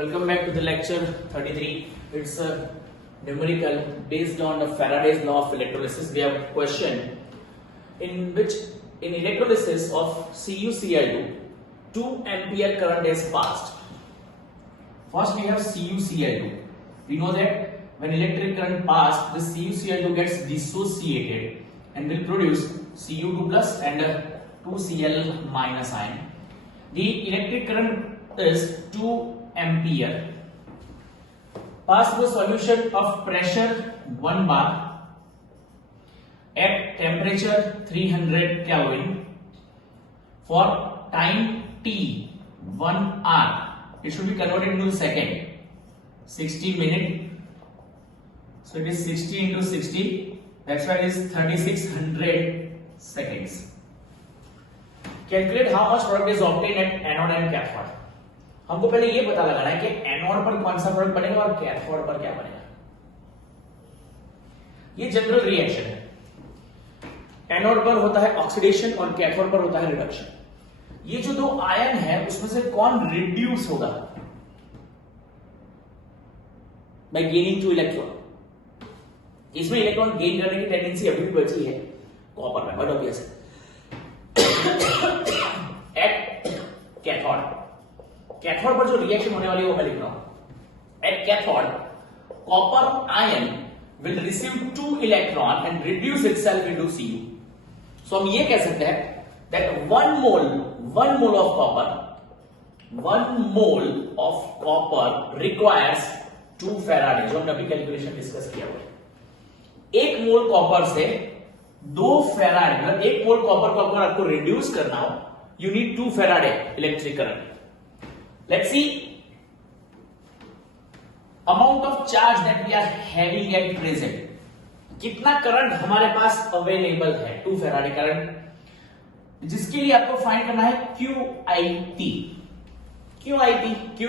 Welcome back to the lecture 33. It's a numerical based on the Faraday's law of electrolysis. We have a question in which in electrolysis of CuCl2, 2 ampere current is passed. First we have CuCl2. We know that when electric current passed, this CuCl2 gets dissociated and will produce Cu2 plus and 2Cl minus ion. The electric current is 2 ampere. Pass through solution of pressure 1 bar at temperature 300 Kelvin for time t 1 hour. It should be converted into second. 60 minute. So it is 60 into 60. That's why it is 3600 seconds. Calculate how much product is obtained at anode and cathode. हमको पहले ये पता लगाना है कि एनोड पर कौन सा प्रोडक्ट बनेगा और कैथोड पर क्या बनेगा. ये जनरल रिएक्शन है. एनोड पर होता है ऑक्सीडेशन और कैथोड पर होता है रिडक्शन. ये जो दो आयन है उसमें से कौन रिड्यूस होगा बाय गेनिंग 2 इलेक्ट्रॉन. इसमें इलेक्ट्रॉन गेन करने की टेंडेंसी अभी भी बची है कॉपर में, but obvious at cathode. Cathode पर जो रिएक्शन होने वाली है वो मैं लिख रहा हूं. At cathode copper ion will receive 2 electron and reduce itself into Cu. सो हम ये कह सकते हैं दैट 1 मोल ऑफ कॉपर रिक्वायर्स 2 फैराडे, जो हमने अभी कैलकुलेशन डिस्कस किया हुआ है. 1 मोल कॉपर से 2 फैराडे, मतलब 1 मोल कॉपर को अगर आपको रिड्यूस करना हो, you need 2 Faraday electric current. Let's see amount of charge that we are having at present. कितना करंट हमारे पास अवेलेबल है 2 फैराडे करंट, जिसके लिए आपको फाइंड करना है QIT. Q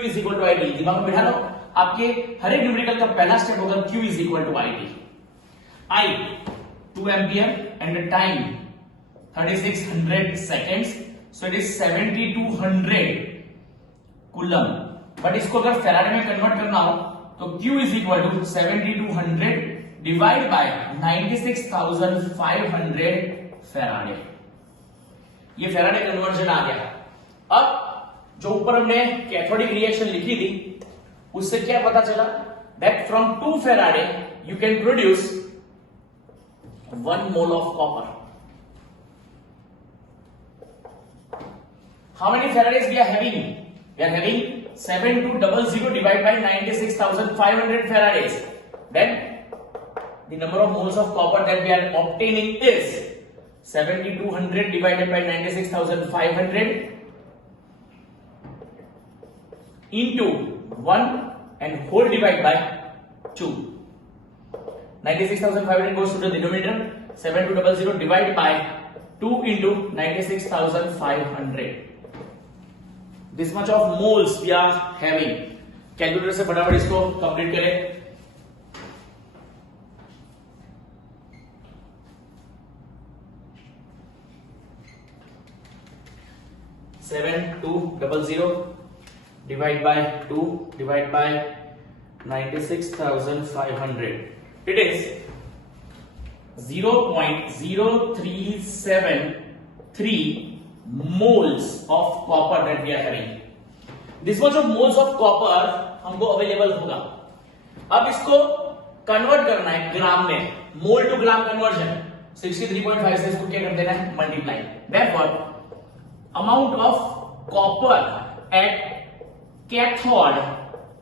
is equal to IT. दिमाग में बिठा लो. आपके हर एक न्यूमेरिकल का पहला स्टेप होगा Q is equal to IT. I 2 ampere and the time 3600 seconds. So it is 7200 coulomb. But इसको अगर फैराडे में कन्वर्ट करना हो तो Q is equal to 7200 divide by 96500 Faraday. ये फैराडे कन्वर्जन आ गया. अब जो ऊपर हमने कैथोडिक रिएक्शन लिखी थी उससे क्या पता चला that from 2 Faraday you can produce 1 mole of copper. How many Faraday's we are having? We are having 7200 divided by 96500 Faradays. Then the number of moles of copper that we are obtaining is 7200 divided by 96500 into 1 and whole divided by 2. 96500 goes to the denominator. 7200 divided by 2 into 96500. This much of moles we are having. Calculator से फटाफट इसको कंप्लीट करें. सेवन 200 divide by 2 divide by 96,500. It is 0.0373 moles of copper that we are having. This much of moles of copper हमको अवेलेबल होगा. अब इसको कन्वर्ट करना है ग्राम में. मोल टू ग्राम कन्वर्जन 63.5 से इसको क्या कर देना है, multiply. Therefore amount of copper at cathode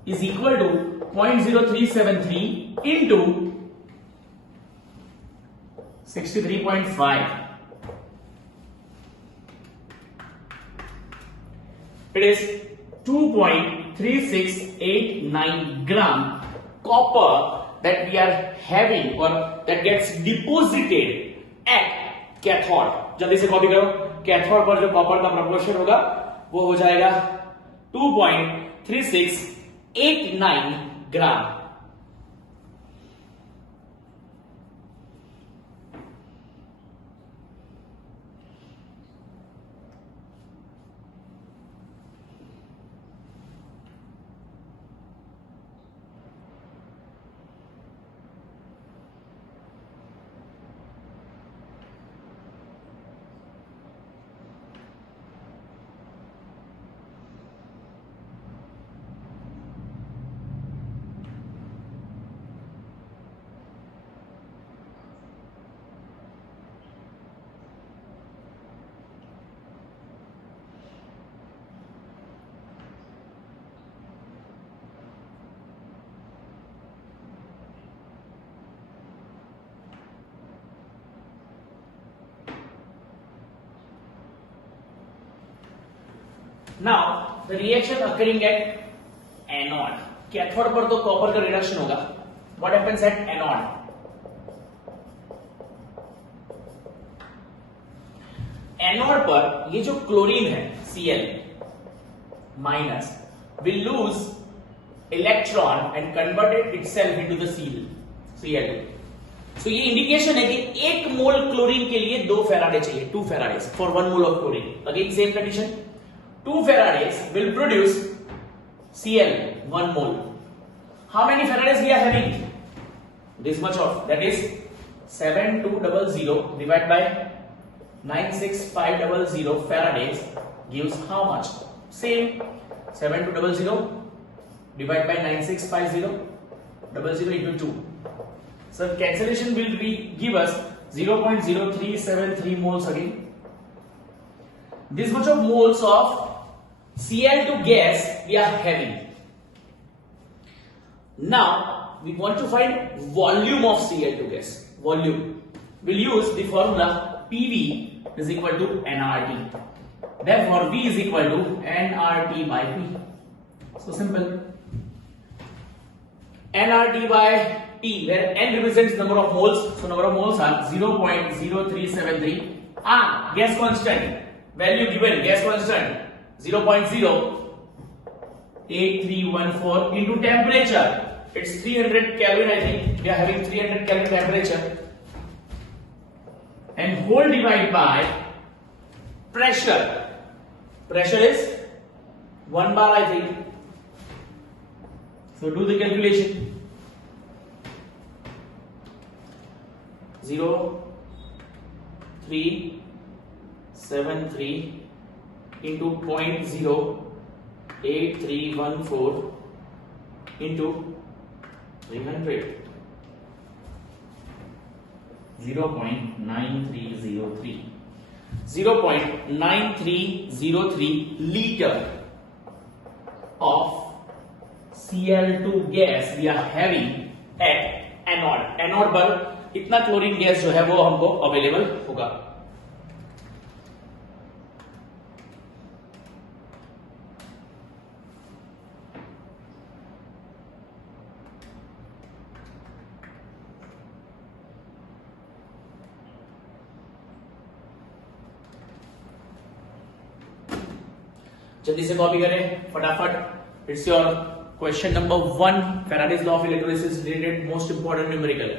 is equal to 0.0373 into 63.5. It is 2.3689 gram copper that we are having or that gets deposited at cathode. जल्दी से कॉपी करो. कैथोड पर जो कॉपर का प्रोपोर्शन होगा वो हो जाएगा 2.3689 ग्राम. Now the reaction occurring at anode, cathode पर तो कॉपर का रिडक्शन होगा. What happens at anode? Anode पर ये जो क्लोरीन है Cl minus will lose electron and converted itself into the Cl. सो ये इंडिकेशन है कि 1 मोल क्लोरीन के लिए 2 फैराडे चाहिए, 2 Faraday's for 1 mole of chlorine. Again same condition, 2 faradays will produce Cl 1 mole. How many faradays we are having? This much of, that is 7200 divided by 96500 faradays gives how much? Same, 7200 divided by 9650 into 2. So cancellation will be give us 0.0373 moles again. This much of moles of Cl2 gas we are having. Now we want to find volume of Cl2 gas. Volume. We'll use the formula PV is equal to nRT. Therefore V is equal to nRT by P. So simple. nRT by P, where n represents number of moles. So number of moles are 0.0373. Gas constant. Value given, gas constant 0.08314 into temperature. It's 300 Kelvin, I think. We are having 300 Kelvin temperature. And whole divided by pressure. Pressure is 1 bar, I think. So do the calculation. 0.373 into 0.08314 into 300. 0.9303. 0.9303 liter of Cl2 gas we are having at anode. Anode पर इतना chlorine gas जो है वो हमको अवेलेबल होगा. जल्दी से कॉपी करें फटाफट. It's your question number 1, Faraday's law of electrolysis related most important numerical.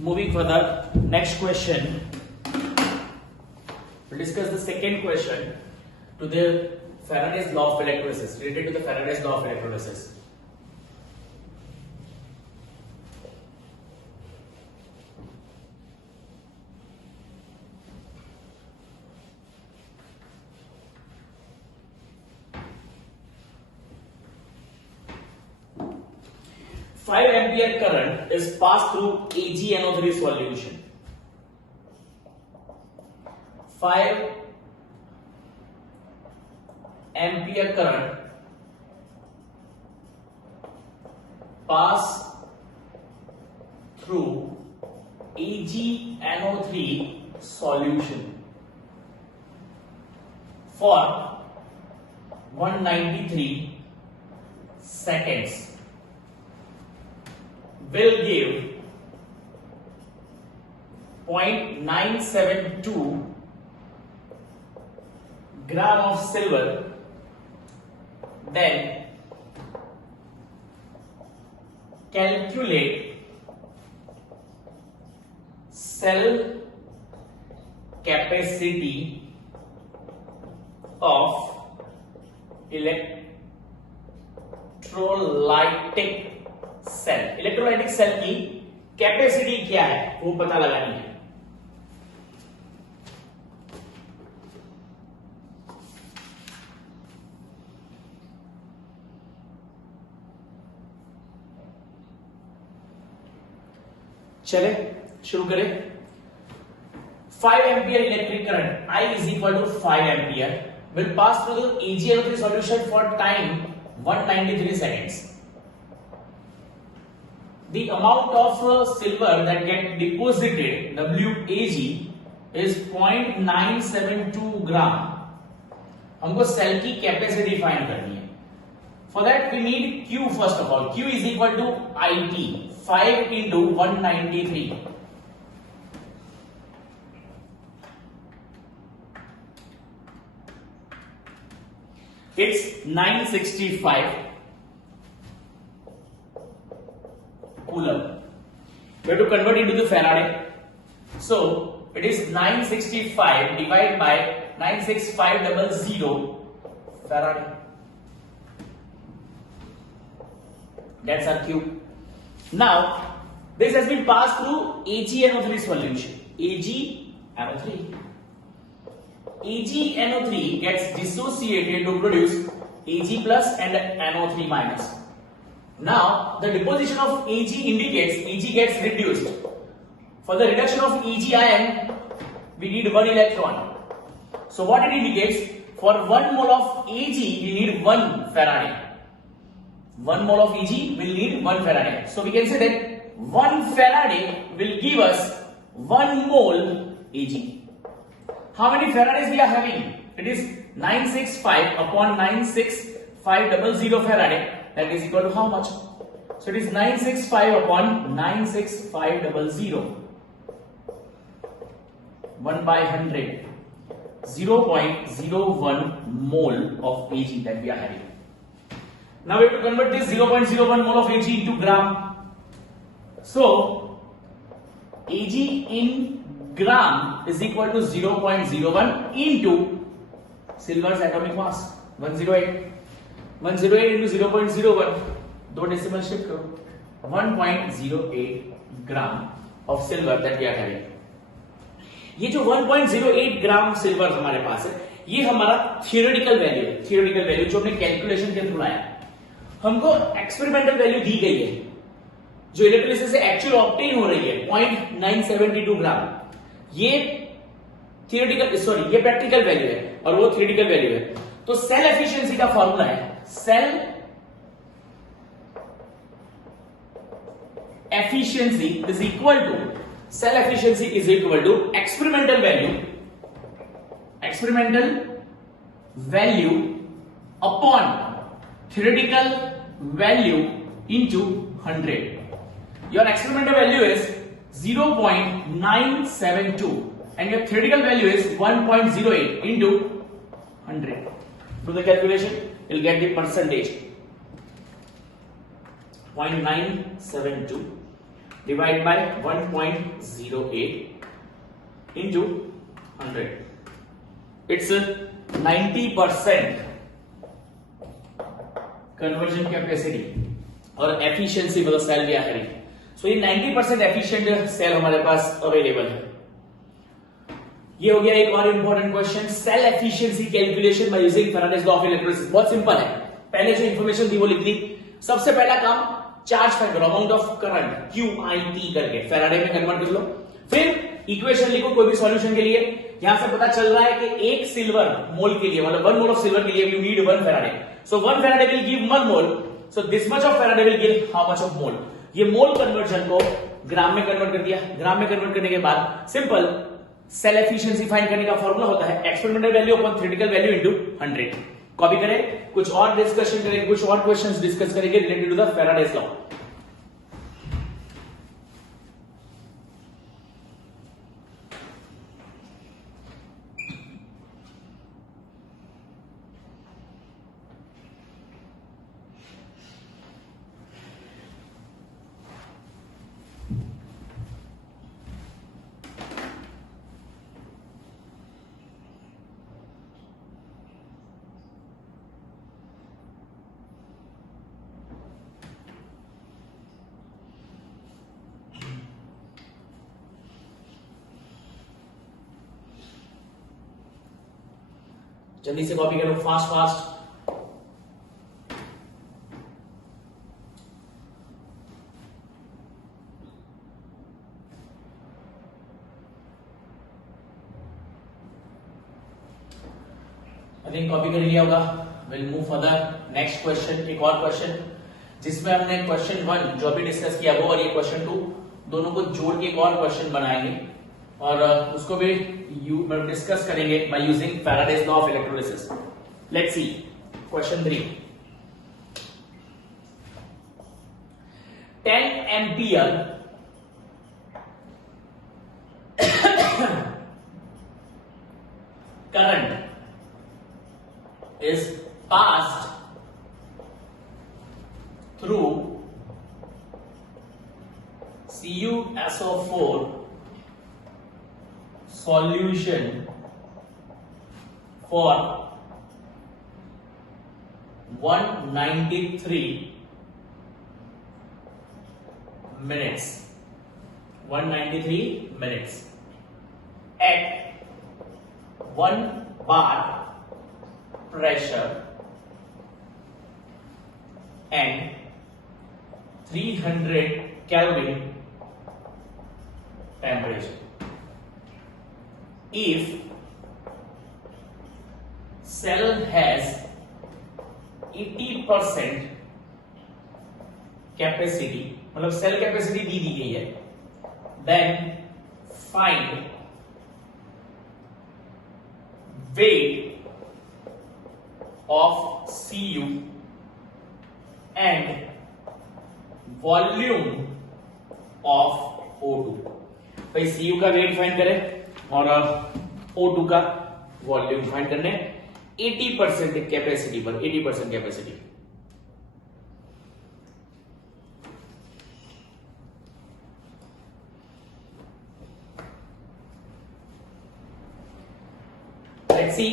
moving for the next question, we'll discuss the second question to the Faraday's law of electrolysis, related to the Faraday's law of electrolysis. Five ampere current is passed through AgNO3 solution. 5 ampere current pass through AgNO3 solution for 193 seconds will give 0.972 gram of silver. Then calculate cell capacity of electrolytic cell. Electrolytic cell की capacity क्या है वो पता लगानी है. चले शुरू करें. 5 ampere electric current I is equal to 5 ampere will pass through the AgNO3 solution for time 193 seconds. The amount of silver that get deposited WAG is 0.972 gram. हमको सेल की कैपेसिटी फाइंड करनी है. For that we need Q first of all. Q is equal to IT 5 into 193. It's 965 coulomb. We have to convert into the Faraday. So it is 965 divided by 96500 Faraday. That's our Q. Now this has been passed through AgNO3 solution. AgNO3. AgNO3 gets dissociated to produce Ag plus and NO3 minus. Now the deposition of Ag indicates Ag gets reduced. For the reduction of Ag ion we need 1 electron. So what it indicates, for 1 mole of Ag we need 1 Faraday. 1 mole of Ag will need 1 Faraday. So we can say that 1 Faraday will give us 1 mole Ag. How many Faradays we are having? It is 965 upon 96500 Faraday. That is equal to how much? So it is 965 upon 96500. 1 by 100. 0.01 mole of Ag that we are having. Now we have to convert this 0.01 mole of Ag into gram. So Ag in gram is equal to 0.01 into silver's atomic mass 108. 108 into 0.01, दो decimal shift करो, 1.08 gram of silver that we are having. ये जो 1.08 ग्राम सिल्वर हमारे पास है, ये हमारा theoretical value है. Theoretical value जो हमने कैलकुलेशन के थ्रू आया. हमको एक्सपेरिमेंटल वैल्यू दी गई है जो इलेक्ट्रोलिसिस से एक्चुअल ऑब्टेन हो रही है 0.972 ग्राम. ये थियोरेटिकल ये प्रैक्टिकल वैल्यू है और वो थियोरेटिकल वैल्यू है. तो सेल एफिशिएंसी का फॉर्मूला है cell efficiency is equal to experimental value upon theoretical value into 100. Your experimental value is 0.972 and your theoretical value is 1.08 into 100. Do the calculation. You'll get the percentage. 0.972 divide by 1.08 into 100. It's 90% conversion capacity और एफिशिएंसी मतलब सेल भी आखिरी। सो ये 90% efficient cell हमारे पास अवेलेबल है। ये हो गया एक और important question, cell efficiency calculation by using Faraday's law of electrolysis. बहुत सिंपल है, पहले जो इंफॉर्मेशन थी वो लिख ली। सबसे पहला काम चार्ज फाइंड करो, अमाउंट ऑफ करंट QIT करके फैराडे में कन्वर्ट कर लो। फिर इक्वेशन लिखो कोई भी सॉल्यूशन के लिए। यहां से पता चल रहा है कि एक सिल्वर मोल के लिए मतलब 1 मोल ऑफ सिल्वर के लिए यू नीड 1 फैराडे। So 1 Faraday will give 1 mole, so this much of Faraday will give how much of mole. ये मोल कन्वर्जन को ग्राम में कन्वर्ट कर दिया। ग्राम में कन्वर्ट करने के बाद सिंपल सेल एफिशिएंसी फाइंड करने का फॉर्मूला होता है experimental value upon theoretical value into 100। Copy करें, कुछ और डिस्कशन करेंगे, कुछ और क्वेश्चंस डिस्कस करेंगे related to the Faraday's law. जल्दी से कॉपी करो, fast fast. I think copy कर लिया होगा। Will move further. Next question, एक और क्वेश्चन जिसमें हमने क्वेश्चन 1 जो अभी डिस्कस किया वो और ये क्वेश्चन 2 दोनों को जोड़ के एक और क्वेश्चन बनाएंगे और उसको भी डिस्कस करेंगे bye using Faraday's law of electrolysis. Let's see question 3। 10 ampere current is passed through CuSO4 solution for 193 minutes. 193 minutes at 1 bar pressure and 300 Kelvin temperature. If cell has 80% capacity, मतलब सेल कैपेसिटी दी गई है, then find weight of Cu and volume of O2। भाई Cu का weight find करें और O2 का volume find करने 80% कैपेसिटी पर। 80% capacity let's see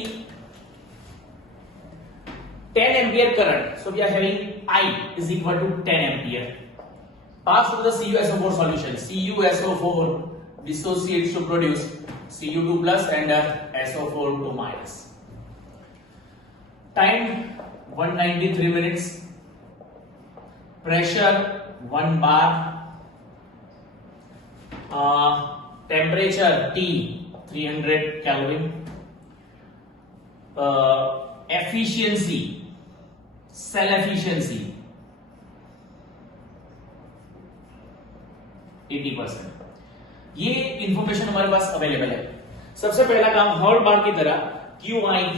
10 ampere current, so we are having I is equal to 10 ampere pass through the CuSO4 solution. CuSO4 dissociates to produce Cu2 plus and SO4 2 minus. Time 193 minutes, pressure 1 bar, temperature T 300 Kelvin, efficiency, cell efficiency 80%। ये इंफॉर्मेशन हमारे पास अवेलेबल है। सबसे पहला काम हर बार की तरह QIT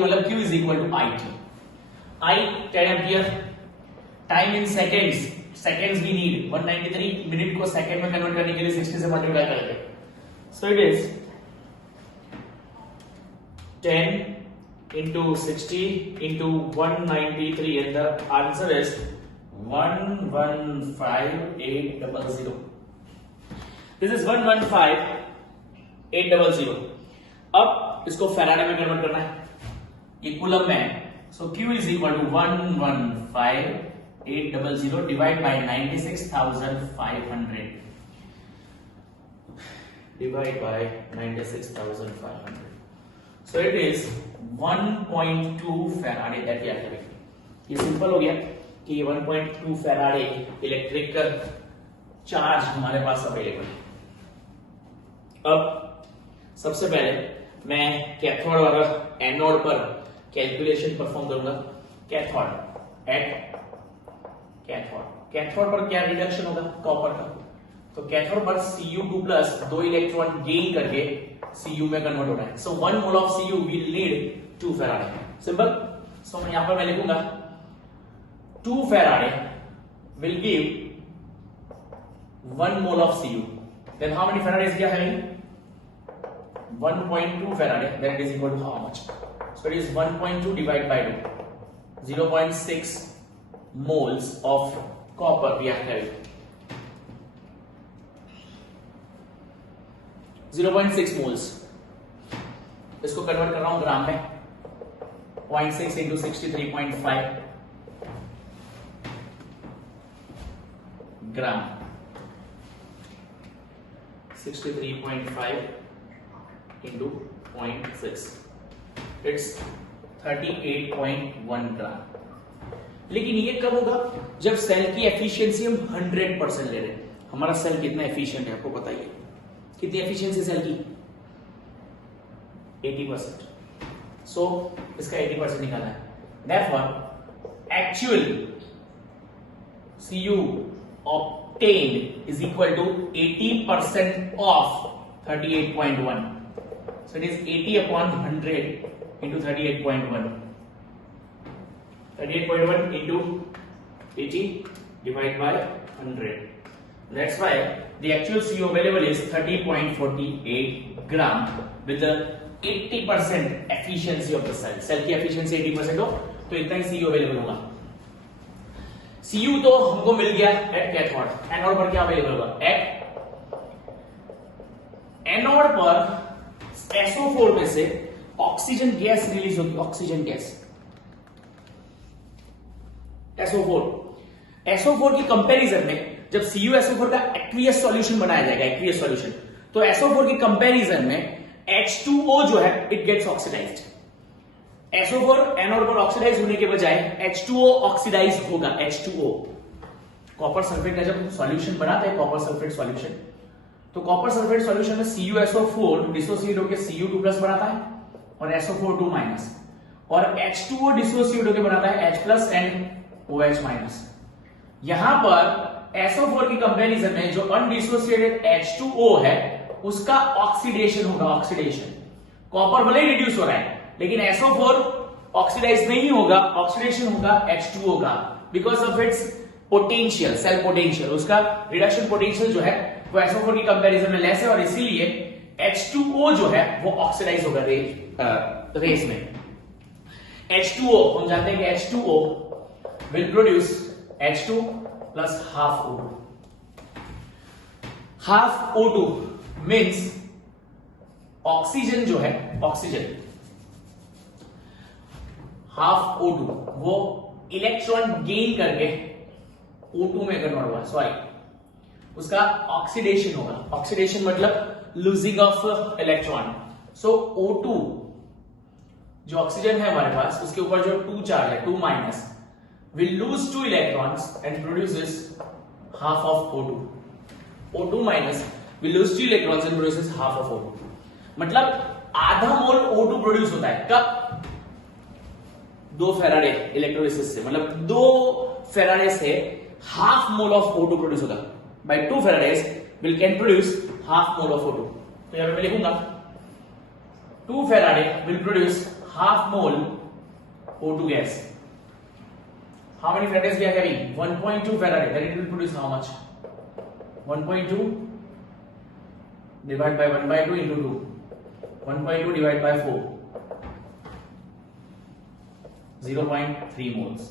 मतलब Q is equal to IT। I 10 ampere, time in seconds we need 193 minute को सेकेंड में कन्वर्ट करने के लिए 60 से मल्टीप्लाई करेंगे। सो इट इज 10 into 60 into 193 and the answer is 115800. This is 115800. अब इसको फैराडे में कन्वर्ट करना है, ये कूलम में है, so Q is equal to 115800 divide by 96,500 divide by 96,500. So it is 1.2 Faraday that we are having. ये सिंपल हो गया कि 1.2 फैराडे इलेक्ट्रिकल चार्ज हमारे पास अवेलेबल है. अब सबसे पहले मैं कैथोड और एनोड पर कैलकुलेशन परफॉर्म करूंगा. कैथोड पर क्या रिडक्शन होगा कॉपर का, तो कैथोड पर Cu2+ 2 इलेक्ट्रॉन गेन करके Cu में कन्वर्ट होना है. So 1 mole of Cu will need 2 faraday. Simple. So मैं यहां पर मैं लिखूंगा 2 faraday will give 1 mole of Cu. Then how many Faraday's we are having? 1.2 faraday, then it is equal to how much? So it is 1.2 divided by 2, 0.6 moles of copper we are having. 0.6 moles. इसको कन्वर्ट कर रहा हूं ग्राम में. 0.6 into 63.5 ग्राम. 63.5 into 0.6, it's 38.1 ग्राम. लेकिन ये कब होगा? जब सेल की एफिशिएंसी हम 100% ले रहे हैं. हमारा सेल कितना एफिशिएंट है आपको बताइए, कितनी एफिशिएंसी सेल की? 80%. सो इसका 80% निकालना है. Therefore, actual Cu obtained is equal to 80% of 38.1. So it is 80 upon 100 into 38.1. 38.1 into 80 divided by 100. That's why the actual Cu available is 30.48 gram with the 80% efficiency of the cell. Cell की efficiency 80% हो तो इतना ही Cu available होगा. Cu तो हमको मिल गया at cathode. एनोड पर क्या available होगा? at एनोड पर SO4 में से ऑक्सीजन गैस रिलीज होगी. ऑक्सीजन गैस SO4 की कंपैरिजन में जब CuSO4 का एक्वियस सॉल्यूशन बनाया जाएगा, एक्वियस सॉल्यूशन, तो SO4 की कंपैरिजन में H2O जो है it gets oxidised. SO4 anode पर ऑक्सीडाइज होने के बजाय H2O ऑक्सीडाइज होगा. H2O कॉपर सल्फेट का जब सॉल्यूशन बनाता है, कॉपर सल्फेट सॉल्यूशन, तो कॉपर सल्फेट सॉल्यूशन में CuSO4 डिसोसिएट होकर Cu2+ बनाता है और SO4 2-, और H2O डिसोसिएट होकर बनाता है H+ एंड OH-. यहां पर SO4 की कंपैरिजन में जो अनडिसोसिएटेड H2O है उसका ऑक्सीडेशन होगा. ऑक्सीडेशन, कॉपर भले ही रिड्यूस हो रहा है लेकिन SO4 ऑक्सीडाइज नहीं होगा, ऑक्सीडेशन होगा H2O का, because of its potential, cell potential. उसका रिडक्शन पोटेंशियल जो है वो SO4 की कंपैरिजन में लेस है और इसीलिए H2O जो है वो ऑक्सीडाइज होगा रेस में. H2O हम जानते हैं कि H2O will produce H2 plus half O2. Half O2 means oxygen जो है, ऑक्सीजन हाफ O2 वो इलेक्ट्रॉन गेन करके O2 में कन्वर्ट हुआ. सॉरी, उसका ऑक्सीडेशन होगा. ऑक्सीडेशन मतलब लूजिंग ऑफ इलेक्ट्रॉन. सो O2 जो ऑक्सीजन है हमारे पास, उसके ऊपर जो 2 चार्ज है, 2-, will lose 2 electrons and produces half of O2. O2- will lose 2 electrons and produces half of O2. मतलब आधा मोल O2 प्रोड्यूस होता है. कब? 2 फैराडे इलेक्ट्रोलिसिस से, मतलब 2 फैराडे से half mole of O2 produce होगा. By 2 faradays will can produce half mole of O2. तो यहां पे मैं लिखूंगा 2 Faraday will produce half mole O2 gas. How many Faradays we are having? 1.2 Faraday. Then it will produce how much? 1.2 divided by 1/2 into 2. 1.2 divided by 4. 0.3 moles.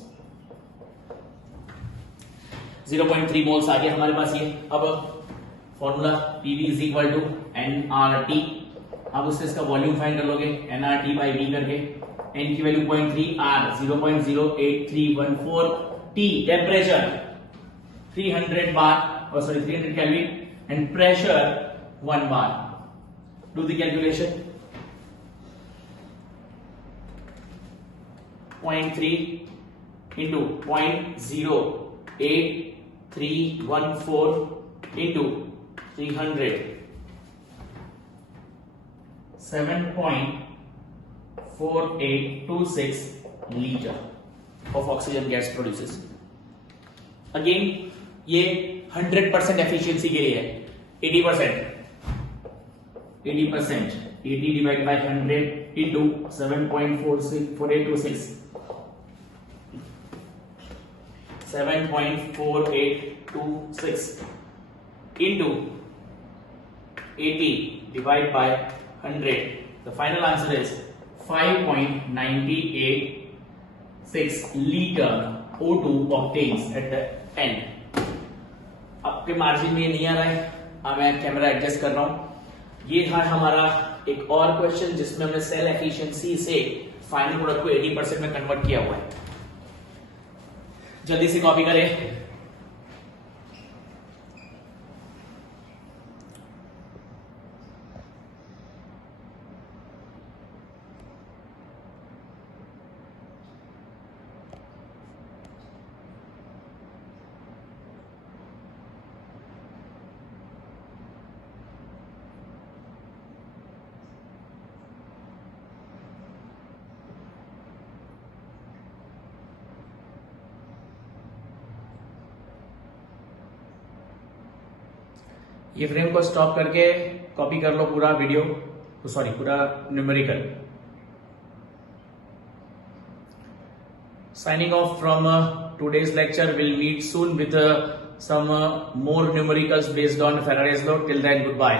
0.3 moles आ गया हमारे पास ये। अब formula PV is equal to nRT, अब उससे इसका volume find कर लोगे nRT बाई V करके। n की वैल्यू 0.3, R 0.08314, T टेम्परेचर 300 बार और 300 kelvin and pressure 1 bar. Do the calculation. 0.3 into 0.08314 into 300, 7.4826 liter of oxygen gas produces. Again ये 100% एफिशिएंसी के लिए है। 80% 80 डिवाइड बाय 100 into 7.4826 7.4826 into 80 divided by 100. The final answer is 5.986 liter O2 obtains at the end. आपके मार्जिन में नहीं आ रहा है, अब मैं कैमरा एडजस्ट कर रहा हूं। ये था हमारा एक और क्वेश्चन जिसमें हमने सेल एफिशिएंसी से फाइनल प्रोडक्ट को 80% में कन्वर्ट किया हुआ है। जल्दी से कॉपी करें। ये फ्रेम को स्टॉप करके कॉपी कर लो पूरा वीडियो, सॉरी पूरा numerical. Signing off from today's lecture. We'll meet soon with some more numericals based on Faraday's law. Till then, goodbye.